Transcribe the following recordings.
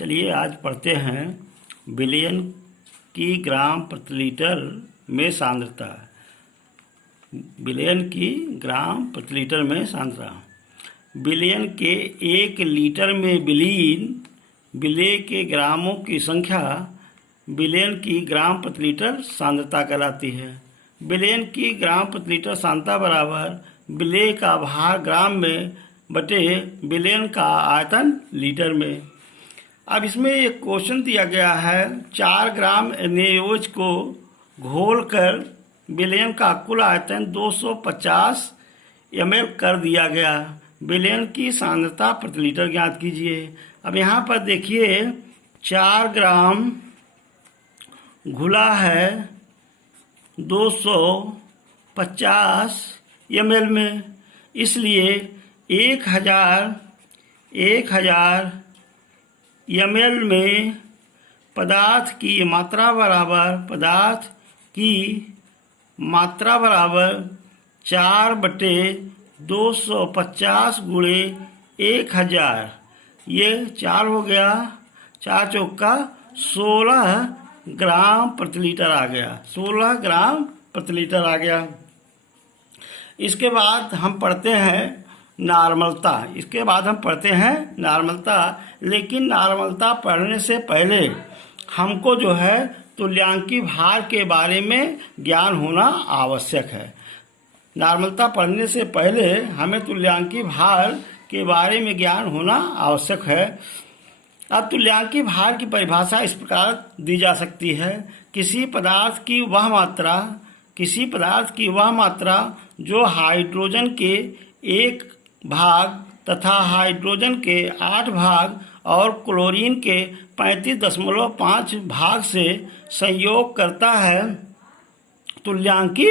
चलिए आज पढ़ते हैं विलयन की ग्राम प्रति लीटर में सांद्रता। विलयन की ग्राम प्रति लीटर में सांद्रता। विलयन के 1 लीटर में विलीन विलेय के ग्रामों की संख्या विलयन की ग्राम प्रति लीटर सांद्रता कहलाती है। विलयन की ग्राम प्रति लीटर सांद्रता बराबर विलेय का भार ग्राम में बटे विलयन का आयतन लीटर में। अब इसमें एक क्वेश्चन दिया गया है, 4 ग्राम NaOH को घोलकर विलयन का कुल आयतन 250 ml कर दिया गया। विलयन की सांद्रता प्रति लीटर ज्ञात कीजिए। अब यहाँ पर देखिए 4 ग्राम घुला है 250 ml में, इसलिए 1000 ml में पदार्थ की मात्रा बराबर 4/250 गुणे 1000। ये 4 हो गया, 4 चौका 16 ग्राम प्रति लीटर आ गया। 16 ग्राम प्रति लीटर आ गया। इसके बाद हम पढ़ते हैं नॉर्मलता। लेकिन नॉर्मलता पढ़ने से पहले हमको जो है तुल्यांकी भार के बारे में ज्ञान होना आवश्यक है। नॉर्मलता पढ़ने से पहले हमें तुल्यांकी भार के बारे में ज्ञान होना आवश्यक है। अब तुल्यांकी भार की परिभाषा इस प्रकार दी जा सकती है, किसी पदार्थ की वह मात्रा जो हाइड्रोजन के 1 भाग तथा हाइड्रोजन के 8 भाग और क्लोरीन के 35.5 भाग से संयोग करता है, तुल्यांकी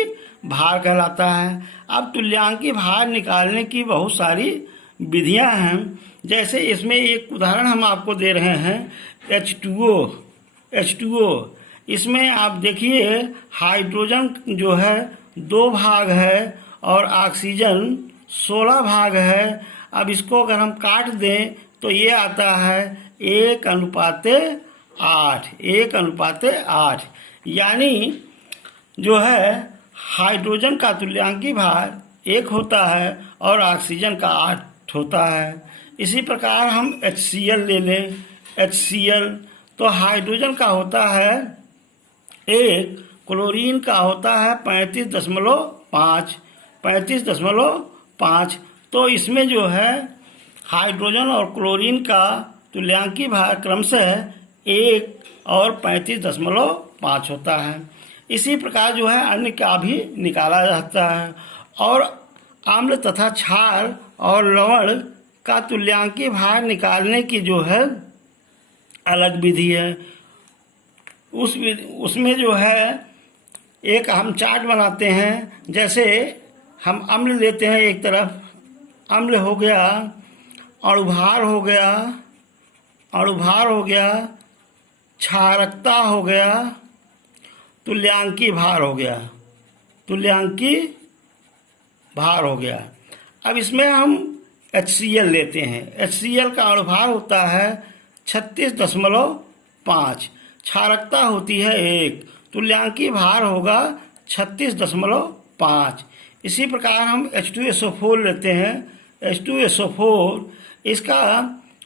भार कहलाता है। अब तुल्यांकी भार निकालने की बहुत सारी विधियां हैं। जैसे इसमें एक उदाहरण हम आपको दे रहे हैं, H2O। इसमें आप देखिए हाइड्रोजन जो है 2 भाग है और ऑक्सीजन 16 भाग है। अब इसको अगर हम काट दें तो ये आता है 1:8। यानी जो है हाइड्रोजन का तुल्यांकी भार 1 होता है और ऑक्सीजन का 8 होता है। इसी प्रकार हम HCl ले लें। HCl तो हाइड्रोजन का होता है 1, क्लोरीन का होता है 35.5। तो इसमें जो है हाइड्रोजन और क्लोरीन का तुल्यांकी भार क्रमशः 1 और 35.5 होता है। इसी प्रकार जो है अन्य का भी निकाला जाता है। और अम्ल तथा क्षार और लवण का तुल्यांकी भार निकालने की जो है अलग विधि है। उसमें जो है एक हम चार्ट बनाते हैं। जैसे हम अम्ल लेते हैं, एक तरफ अम्ल हो गया, अणुभार हो गया, क्षारकता हो गया, तुल्यांकी भार हो गया। अब इसमें हम HCl लेते हैं। HCl का अणुभार होता है 36.5, क्षारकता होती है 1, तुल्यांकी भार होगा 36.5। इसी प्रकार हम H2SO4 लेते हैं। H2SO4 इसका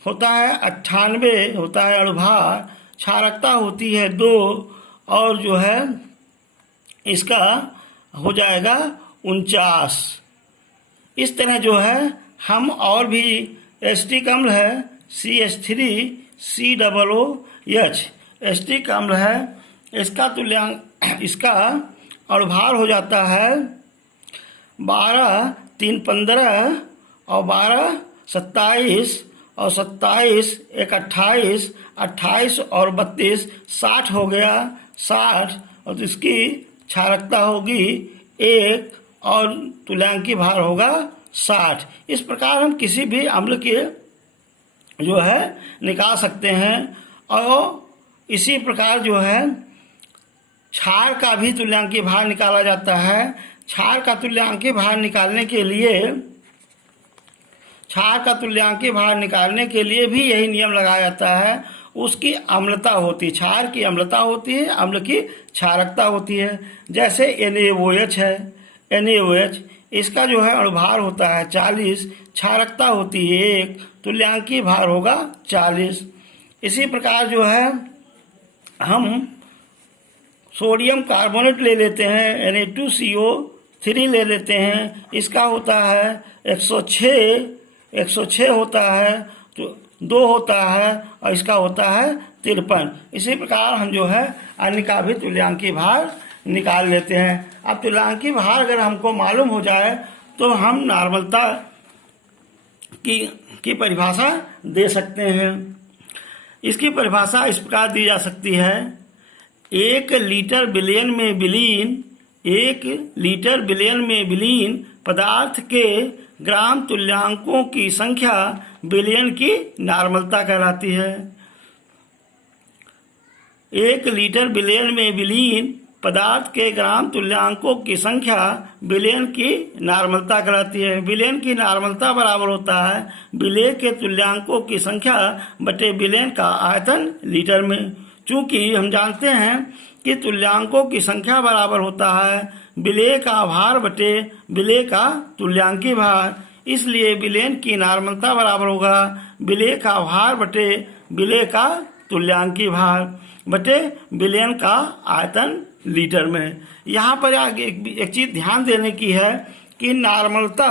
होता है 98 होता है अणुभार, क्षारकता होती है 2 और जो है इसका हो जाएगा 49। इस तरह जो है हम और भी एसिटिक अम्ल है CH3COOH एसिटिक अम्ल है, इसका अणुभार हो जाता है 12, 3, 15 और 12, 27 और 27, 1, 28, 28 और 32, 60 हो गया 60। और इसकी क्षारकता होगी 1 और तुल्यांकी भार होगा 60। इस प्रकार हम किसी भी अम्ल के जो है निकाल सकते हैं। और इसी प्रकार जो है क्षार का भी तुल्यांकी भार निकाला जाता है। क्षार का तुल्यांकी भार निकालने के लिए भी यही नियम लगाया जाता है। उसकी अम्लता होती है, क्षार की अम्लता होती है, अम्ल की क्षारकता होती है। जैसे NaOH है, NaOH इसका जो है अणुभार होता है 40, क्षारकता होती है 1, तुल्यांकीय भार होगा 40। इसी प्रकार जो है हम सोडियम कार्बोनेट ले लेते हैं, Na2CO3 ले लेते हैं, इसका होता है 106 होता है, तो 2 होता है और इसका होता है 53। इसी प्रकार हम जो है अन्य का भी तुल्यांकीय भार निकाल लेते हैं। अब तुल्यांकीय भार अगर हमको मालूम हो जाए तो हम नॉर्मलता की परिभाषा दे सकते हैं। इसकी परिभाषा इस प्रकार दी जा सकती है, 1 लीटर बिलियन में विलीन पदार्थ के ग्राम तुल्यांकों की संख्या बिलियन की नॉर्मलता कहलाती है। 1 लीटर बिलियन में विलीन पदार्थ के ग्राम तुल्यांकों की संख्या बिलियन की नॉर्मलता कहलाती है। बिलियन की नॉर्मलता बराबर होता है विलेय के तुल्यांकों की संख्या बटे बिलियन का आयतन लीटर में। चूंकि हम जानते हैं कि तुल्यांकों की संख्या बराबर होता है विलेय का भार बटे विलेय का तुल्यांकीय भार, इसलिए बिलियन की नॉर्मलता बराबर होगा विलेय का भार बटे विलेय का तुल्यांकीय भार बटे बिलियन का आयतन लीटर में। यहाँ पर आगे एक चीज ध्यान देने की है कि नॉर्मलता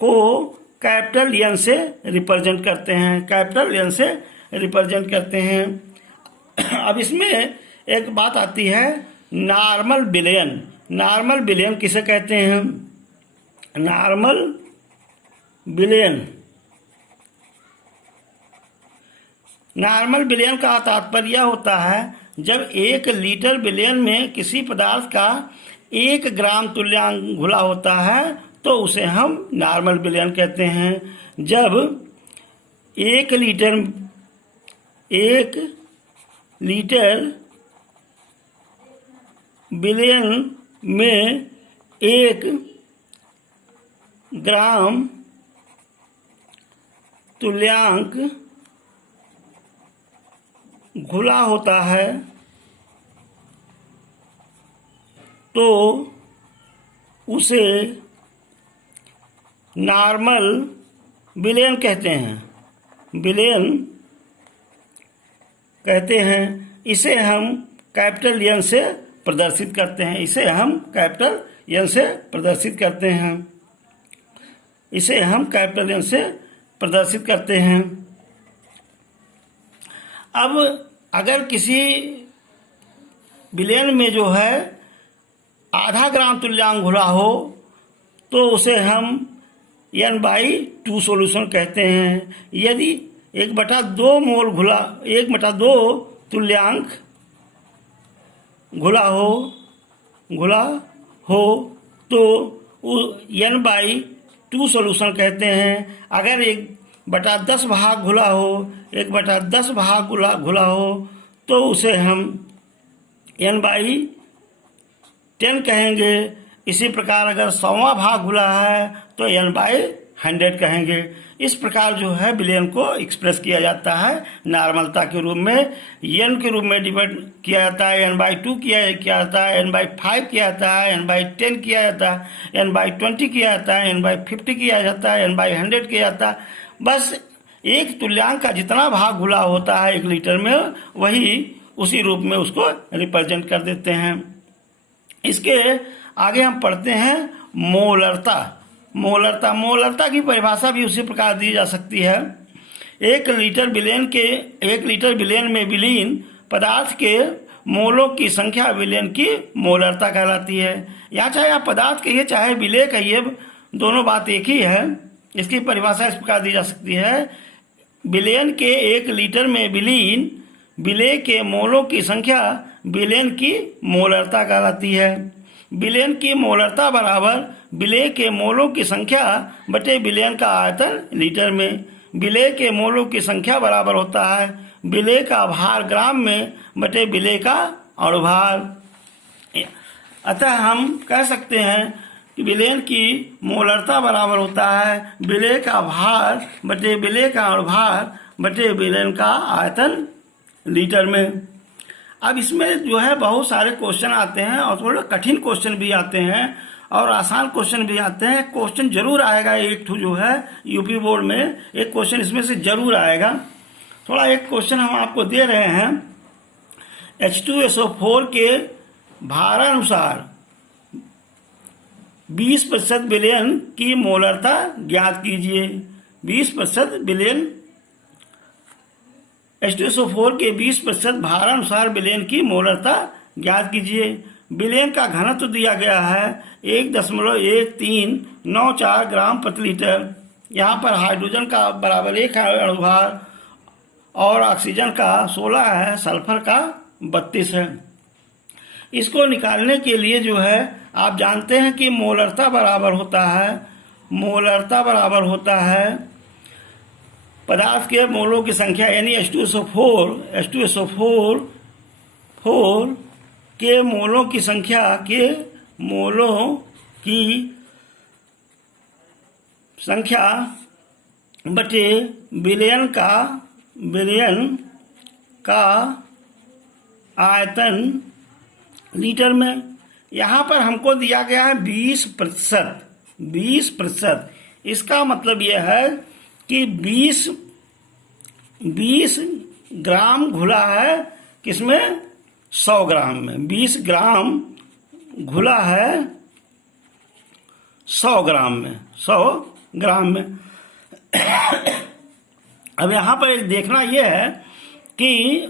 को कैपिटल एन से रिप्रेजेंट करते हैं, अब इसमें एक बात आती है, नॉर्मल बिलियन किसे कहते हैं? नॉर्मल बिलियन का तात्पर्य होता है जब 1 लीटर बिलियन में किसी पदार्थ का 1 ग्राम तुल्यांक घुला होता है तो उसे हम नॉर्मल बिलियन कहते हैं। जब 1 लीटर बिलियन में 1 ग्राम तुल्यांक घुला होता है तो उसे नॉर्मल बिलियन कहते हैं। इसे हम कैपिटल एन से प्रदर्शित करते हैं। अब अगर किसी बिलियन में जो है आधा ग्राम तुल्यांक घुला हो तो उसे हम n/2 सॉल्यूशन कहते हैं। यदि 1/2 तुल्यांक घुला हो तो n/2 सॉल्यूशन कहते हैं। अगर 1/10 भाग घुला हो 1/10 भाग घुला हो तो उसे हम n/10 कहेंगे। इसी प्रकार अगर 100वां भाग घुला है तो n/100 कहेंगे। इस प्रकार जो है बिलियन को एक्सप्रेस किया जाता है नॉर्मलता के रूप में, n के रूप में डिवाइड किया जाता है, n/2 किया जाता है, n/5 किया जाता है, n/10 किया जाता है, n/20 किया जाता है, n/50 किया जाता है, n/100 किया जाता है। बस एक तुल्यांक का जितना भाग घुला होता है 1 लीटर में वही उसी रूप में उसको रिप्रेजेंट कर देते हैं। इसके आगे हम पढ़ते हैं मोलरता की परिभाषा भी उसी प्रकार दी जा सकती है। 1 लीटर बिलियन में विलीन पदार्थ के मोलों की संख्या विलियन की मोलरता कहलाती है। यहाँ चाहे आप पदार्थ कहिए चाहे विलेय कहिए, दोनों बात एक ही है। इसकी परिभाषा इस प्रकार दी जा सकती है, बिलियन के 1 लीटर में विलीन विलेय के मोलों की संख्या बिलियन की मोलरता कहलाती है। बिलियन की मोलरता बराबर विलेय के मोलों की संख्या बटे बिलियन का आयतन लीटर में। विलेय के मोलों की संख्या बराबर होता है विलेय का भार ग्राम में बटे विलेय का अणुभार। अतः हम कह सकते हैं कि विलयन की मोलरता बराबर होता है विलय का भार बटे विलय का अनुभार बटे विलयन का आयतन लीटर में। अब इसमें जो है बहुत सारे क्वेश्चन आते हैं और थोड़े कठिन क्वेश्चन भी आते हैं और आसान क्वेश्चन भी आते हैं। क्वेश्चन जरूर आएगा एक ठो जो है यूपी बोर्ड में एक क्वेश्चन इसमें से जरूर आएगा। थोड़ा एक क्वेश्चन हम आपको दे रहे हैं। H2SO4 के भारानुसार 20% विलयन की मोलरता ज्ञात कीजिए। 20% विलयन H2SO4 के 20% भारानुसार विलयन की मोलरता ज्ञात कीजिए। विलयन का घनत्व दिया गया है 1.1394 ग्राम प्रति लीटर। यहाँ पर हाइड्रोजन का बराबर 1 है अणुभार और ऑक्सीजन का 16 है, सल्फर का 32 है। इसको निकालने के लिए जो है आप जानते हैं कि मोलरता बराबर होता है पदार्थ के मोलों की संख्या यानी H2SO4 के मोलों की संख्या बटे विलयन का आयतन लीटर में। यहाँ पर हमको दिया गया है 20%। इसका मतलब यह है कि 20 ग्राम घुला है किसमें 100 ग्राम में। 20 ग्राम घुला है 100 ग्राम में। अब यहाँ पर एक देखना यह है कि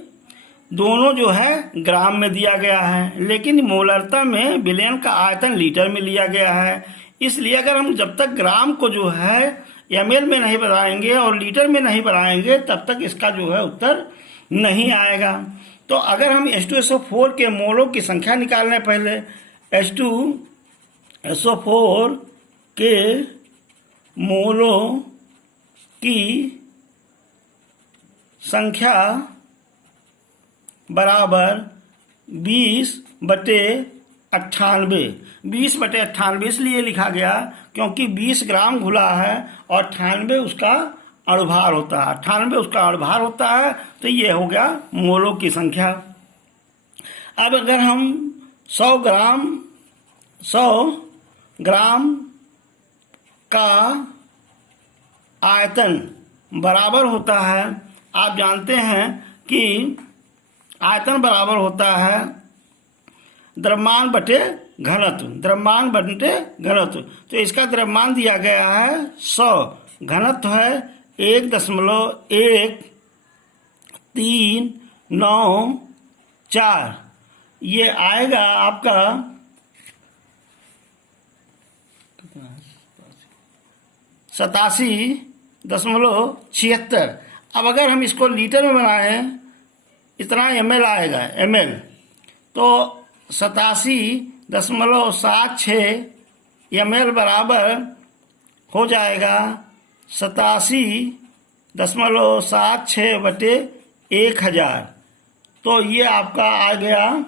दोनों जो है ग्राम में दिया गया है लेकिन मोलरता में विलयन का आयतन लीटर में लिया गया है। इसलिए अगर हम जब तक ग्राम को जो है ml में नहीं बढ़ाएंगे और लीटर में नहीं बढ़ाएंगे तब तक इसका जो है उत्तर नहीं आएगा। तो अगर हम H2SO4 के मोलों की संख्या निकाल रहे हैं पहले H2SO4 के मोलों की संख्या बराबर 20/98। 20/98 इसलिए लिखा गया क्योंकि 20 ग्राम घुला है और 98 उसका अणुभार होता है तो ये हो गया मोलों की संख्या। अब अगर हम 100 ग्राम का आयतन बराबर होता है, आप जानते हैं कि आयतन बराबर होता है द्रव्यमान बटे घनत्व। तो इसका द्रव्यमान दिया गया है 100, घनत्व है 1.1394। ये आएगा आपका 87.76। अब अगर हम इसको लीटर में बनाएं इतना ml आएगा तो 87.76 ml बराबर हो जाएगा 87.76 बटे 1000। तो ये आपका आ गया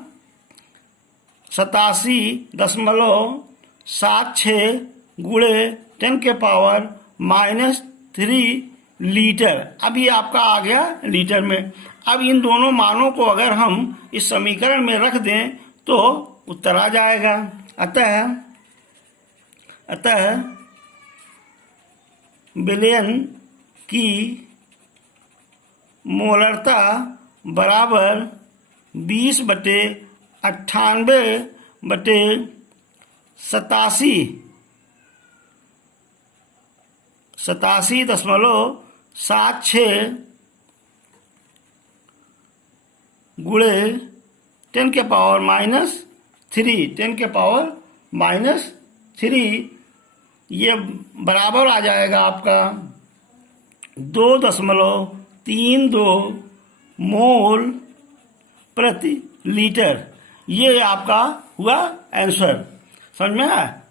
87.76 गुणे 10⁻³ लीटर। अब ये आपका आ गया लीटर में। अब इन दोनों मानों को अगर हम इस समीकरण में रख दें तो उत्तर आ जाएगा। अतः विलयन की मोलरता बराबर 20/98/87.76 गुणे 10⁻³ ये बराबर आ जाएगा आपका 2.32 मोल प्रति लीटर। ये आपका हुआ आंसर। समझ में आया?